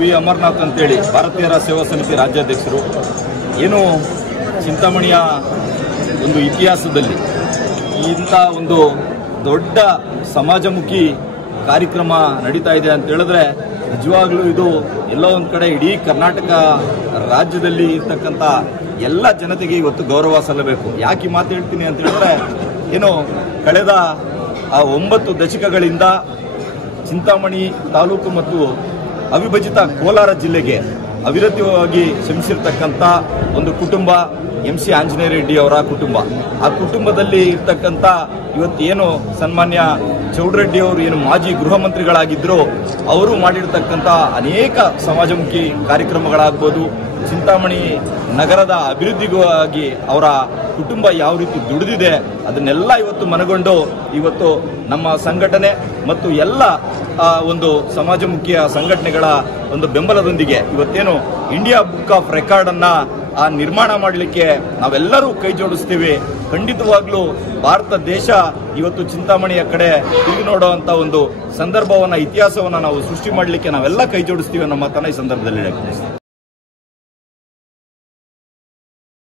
V Amarnath ಅಂತೇಳಿ ಭಾರತೀಯರ ಸೇವಾ ಸಮಿತಿ ರಾಜ್ಯಾಧ್ಯಕ್ಷರು. ಏನು ಚಿಂತಾಮಣಿಯ ಒಂದು ಇತಿಹಾಸದಲ್ಲಿ ಇಂಥ ಒಂದು ದೊಡ್ಡ ಸಮಾಜಮುಖಿ ಕಾರ್ಯಕ್ರಮ ನಡೀತಾ ಇದೆ ಅಂತ ಹೇಳಿದ್ರೆ ನಿಜವಾಗ್ಲೂ ಇದು ಎಲ್ಲೋ ಒಂದು ಕಡೆ ಇಡೀ ಕರ್ನಾಟಕ ರಾಜ್ಯದಲ್ಲಿ ಇರ್ತಕ್ಕಂಥ ಎಲ್ಲ ಜನತೆಗೆ ಇವತ್ತು ಗೌರವ ಸಲ್ಲಬೇಕು. ಯಾಕೆ ಈ ಮಾತು ಹೇಳ್ತೀನಿ ಅಂತ ಹೇಳಿದ್ರೆ ಏನು ಕಳೆದ 9 ದಶಕಗಳಿಂದ ಚಿಂತಾಮಣಿ ತಾಲೂಕು ಮತ್ತು ಅವಿಭಜಿತ ಕೋಲಾರ ಜಿಲ್ಲೆಗೆ ಅವಿರತವಾಗಿ ಶ್ರಮಿಸಿರ್ತಕ್ಕಂಥ ಒಂದು ಕುಟುಂಬ MC ಆಂಜನೇಯ ರೆಡ್ಡಿ ಅವರ ಕುಟುಂಬ. ಆ ಕುಟುಂಬದಲ್ಲಿ ಇರ್ತಕ್ಕಂಥ ಇವತ್ತೇನು ಸನ್ಮಾನ್ಯ ಚೌಡರೆಡ್ಡಿ ಅವರು ಏನು ಮಾಜಿ ಗೃಹ ಮಂತ್ರಿಗಳಾಗಿದ್ರು, ಅವರು ಮಾಡಿರ್ತಕ್ಕಂಥ ಅನೇಕ ಸಮಾಜಮುಖಿ ಕಾರ್ಯಕ್ರಮಗಳಾಗ್ಬೋದು, ಚಿಂತಾಮಣಿ ನಗರದ ಅಭಿವೃದ್ಧಿಗಾಗಿ ಅವರ ಕುಟುಂಬ ಯಾವ ರೀತಿ ದುಡಿದಿದೆ ಅದನ್ನೆಲ್ಲ ಇವತ್ತು ಮನಗೊಂಡು ಇವತ್ತು ನಮ್ಮ ಸಂಘಟನೆ ಮತ್ತು ಎಲ್ಲ ಒಂದು ಸಮಾಜಮುಖಿಯ ಸಂಘಟನೆಗಳ ಒಂದು ಬೆಂಬಲದೊಂದಿಗೆ ಇವತ್ತೇನು ಇಂಡಿಯಾ ಬುಕ್ ಆಫ್ ರೆಕಾರ್ಡ್ ಅನ್ನ ನಿರ್ಮಾಣ ಮಾಡಲಿಕ್ಕೆ ನಾವೆಲ್ಲರೂ ಕೈ ಜೋಡಿಸ್ತೀವಿ. ಖಂಡಿತವಾಗ್ಲೂ ಭಾರತ ದೇಶ ಇವತ್ತು ಚಿಂತಾಮಣಿಯ ಕಡೆ ತಿರುಗಿ ನೋಡುವಂತ ಒಂದು ಸಂದರ್ಭವನ್ನ, ಇತಿಹಾಸವನ್ನ ನಾವು ಸೃಷ್ಟಿ ಮಾಡಲಿಕ್ಕೆ ನಾವೆಲ್ಲ ಕೈ ಜೋಡಿಸ್ತೀವಿ ಅನ್ನೋ ಮಾತನ್ನ ಈ ಸಂದರ್ಭದಲ್ಲಿ ಹೇಳಕ್ಕೆ